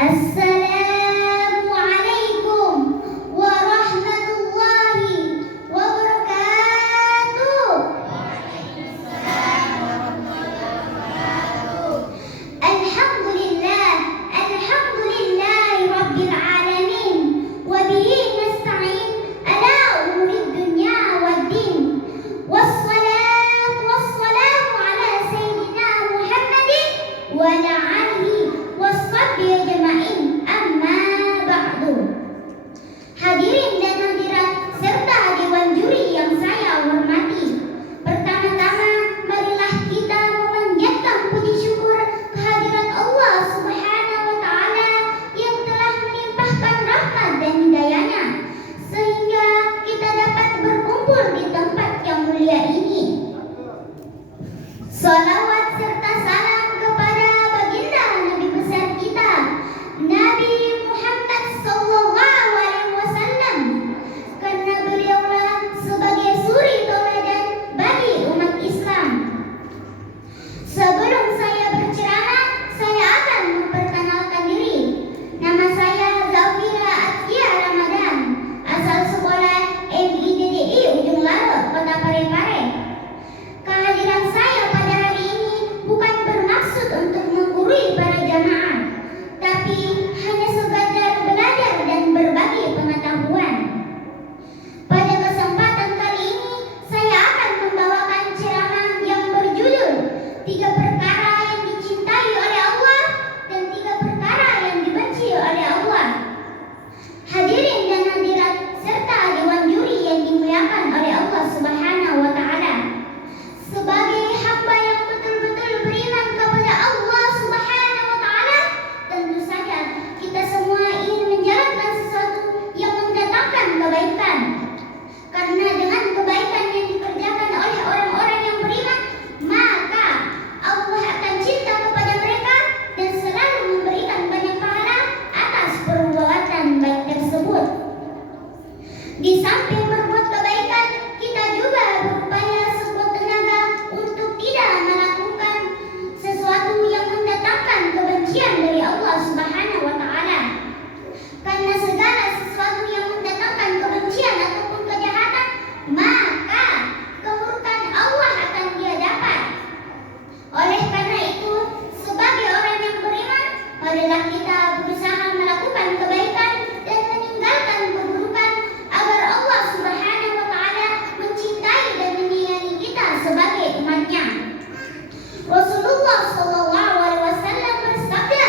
Assalamualaikum warahmatullahi wabarakatuh. Alhamdulillah, alhamdulillahi rabbil alamin. Wa bihi nasta'in ala umuri dunya waddin. Wassalatu wassalamu ala sayyidina Muhammadin wa ala alihi washabbihi ajma'in. Amma ba'du. Hadirin dan hadirat serta dewan juri yang saya hormati. Pertama-tama marilah kita memanjatkan puji syukur kehadirat Allah Subhanahu wa taala yang telah melimpahkan rahmat dan hidayahnya sehingga kita dapat berkumpul di tempat yang mulia ini. Salawat serta salam kepada baginda Nabi besar kita, Nabi Muhammad sallallahu alaihi wasallam, karena beliaulah sebagai suri tauladan bagi umat Islam. Sebelum saya berceramah, saya akan memperkenalkan diri. Nama saya Zafira Atkia Ramadan, asal sekolah MIDDI Ujung Laro, Kota Parepare. Kehadiran saya pada hari ini bukan bermaksud untuk menggurui para jamaah, tapi hanya sekadar belajar dan berbagi pengetahuan. Pada kesempatan kali ini, saya akan membawakan ceramah yang berjudul 3 perkara yang dicintai oleh Allah dan 3 perkara yang dibenci oleh Allah. Hadirin dan hadirat serta dewan juri yang dimuliakan oleh Allah Subhanahu wa taala. Sebagai hamba yang betul-betul beriman kepada Allah Subhanahu wa taala, tentu saja kita semua ingin menjalankan sesuatu yang mendatangkan kebaikan. Karena dengan kebaikan yang dikerjakan oleh orang-orang yang beriman, maka Allah akan cinta kepada mereka dan selalu memberikan banyak pahala atas perbuatan baik tersebut. Di samping berbuat kebaikan, kita juga berupaya sekuat tenaga untuk tidak melakukan sesuatu yang mendatangkan kebencian dari Allah Subhanahu wa taala. Karena segala sesuatu yang mendatangkan kebencian ataupun kejahatan, maka kemurkaan Allah akan dia dapat. Oleh karena itu, sebagai orang yang beriman, marilah kita berusaha melakukan kebaikan dan meninggalkan keburukan agar Allah Subhanahu wa taala mencintai dan menyayangi kita sebagai umatnya. Rasulullah sallallahu alaihi wasallam bersabda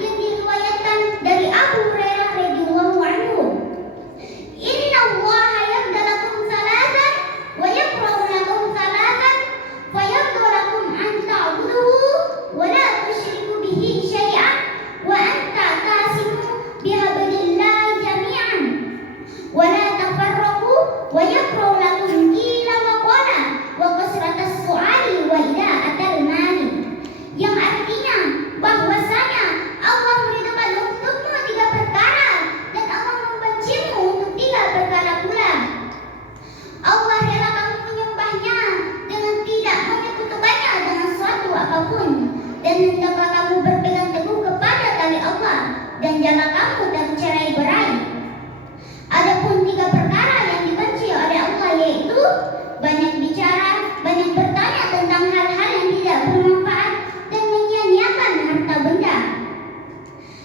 yang diriwayatkan dari Abu Hurairah radhiyallahu anhu, "Inna Allaha yabda lakum salatan wa yakrahu lakum salatan, fa yabda lakum an ta'buduhu wa la tusyriku bihi syai'an wa an ta'tasimu bihablillahi jami'an wa la tafarraqu wa yakrahu lakum qila wa qala wa kasratas su'ali wa ida'atal mali." Yang artinya bahwasanya Allah meridhokan untukmu 3 perkara dan Allah membencimu untuk 3 perkara pula. Allah rela kamu menyembahnya dengan tidak menyekutukannya dengan suatu apapun, dan hendaklah kamu berpegang teguh kepada tali Allah dan jangan kamu tercerai-berai. Adapun 3 perkara yang dibenci oleh Allah yaitu banyak bicara, banyak bertanya tentang hal-hal yang tidak bermanfaat, dan menyia-nyiakan harta benda.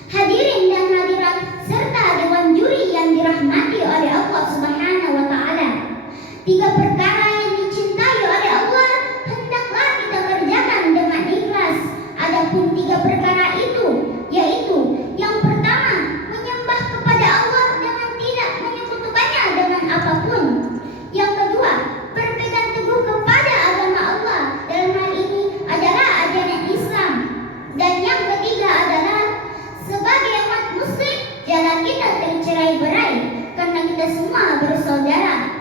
Hadirin dan hadirat serta dewan juri yang dirahmati oleh Allah Subhanahu wa taala. 3 perkara yang dicintai oleh Allah hendaklah kita kerjakan dengan ikhlas. Adapun 3 perkara itu yaitu yang pertama, menyembah kepada Allah dengan tidak menyekutukannya dengan apapun. Yang kedua, berpegang teguh kepada agama Allah, dalam hal ini adalah ajaran Islam. Dan yang ketiga adalah sebagai umat muslim, jangan kita tercerai-berai karena kita semua bersaudara.